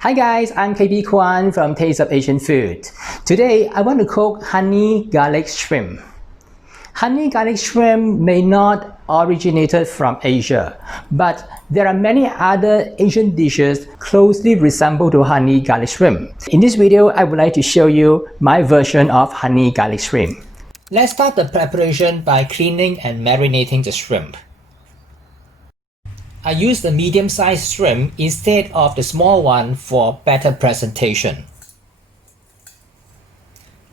Hi guys, I'm KB Kwan from Taste of Asian Food. Today I want to cook honey garlic shrimp. Honey garlic shrimp may not originated from Asia, but there are many other Asian dishes closely resemble to honey garlic shrimp. In this video, I would like to show you my version of honey garlic shrimp. Let's start the preparation by cleaning and marinating the shrimp. I use the medium-sized shrimp instead of the small one for better presentation.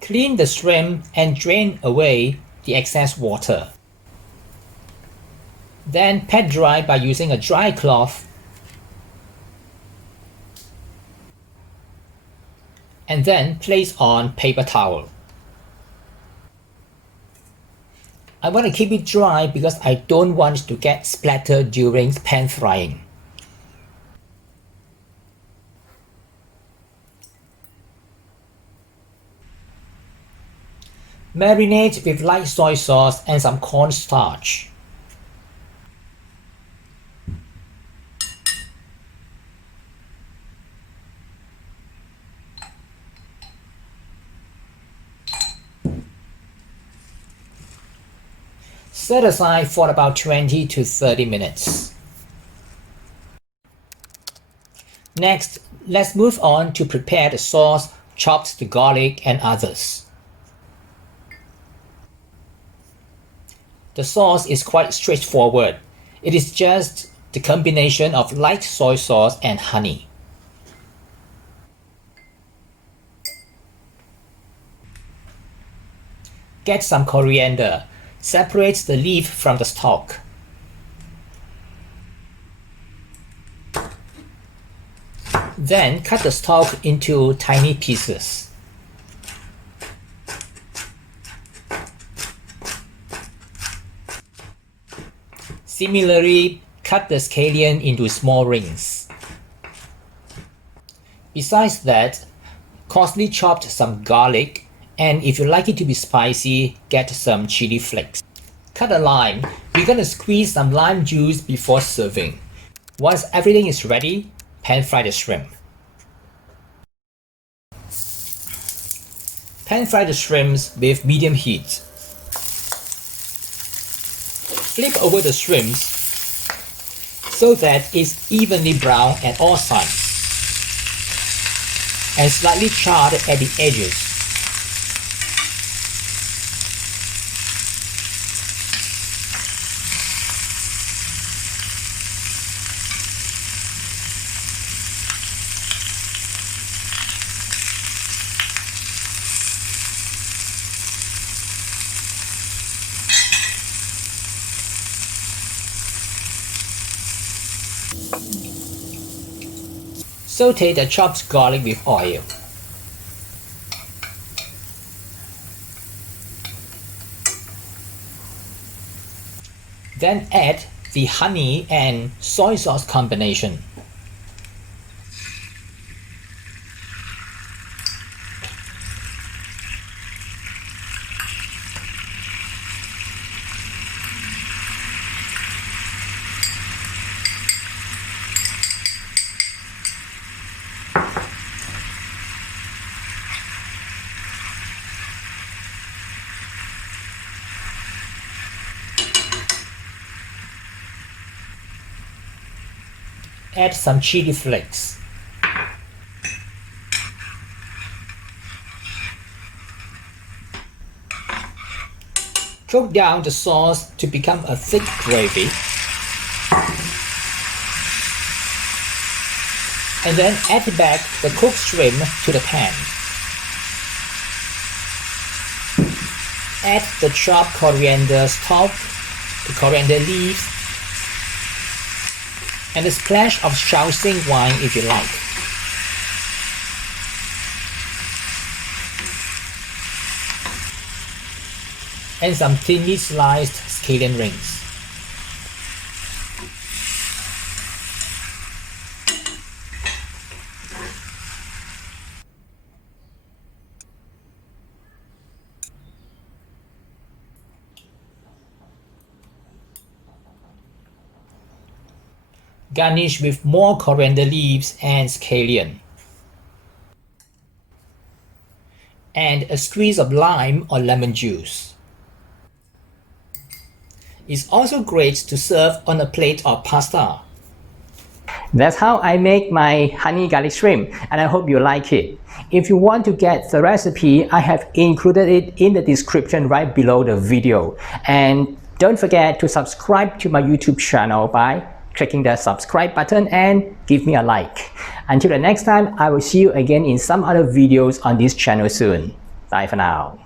Clean the shrimp and drain away the excess water. Then pat dry by using a dry cloth and then place on paper towel. I want to keep it dry because I don't want it to get splattered during pan frying. Marinate with light soy sauce and some cornstarch. Set aside for about 20 to 30 minutes. Next, let's move on to prepare the sauce, chopped the garlic and others. The sauce is quite straightforward. It is just the combination of light soy sauce and honey. Get some coriander. Separate the leaf from the stalk. Then cut the stalk into tiny pieces. Similarly, cut the scallion into small rings. Besides that, coarsely chopped some garlic, and if you like it to be spicy, get some chili flakes. Cut a lime. We're going to squeeze some lime juice before serving. Once everything is ready, pan fry the shrimp. Pan fry the shrimps with medium heat. Flip over the shrimps so that it's evenly brown at all sides and slightly charred at the edges. Saute the chopped garlic with oil. Then add the honey and soy sauce combination. Add some chili flakes. Cook down the sauce to become a thick gravy. And then add back the cooked shrimp to the pan. Add the chopped coriander stalk, the coriander leaves, and a splash of Shaoxing wine if you like. And some thinly sliced scallion rings. Garnish with more coriander leaves and scallion. and a squeeze of lime or lemon juice. It's also great to serve on a plate of pasta. That's how I make my honey garlic shrimp, and I hope you like it. If you want to get the recipe, I have included it in the description right below the video. And don't forget to subscribe to my YouTube channel by clicking the subscribe button and give me a like. Until the next time, I will see you again in some other videos on this channel soon. Bye for now.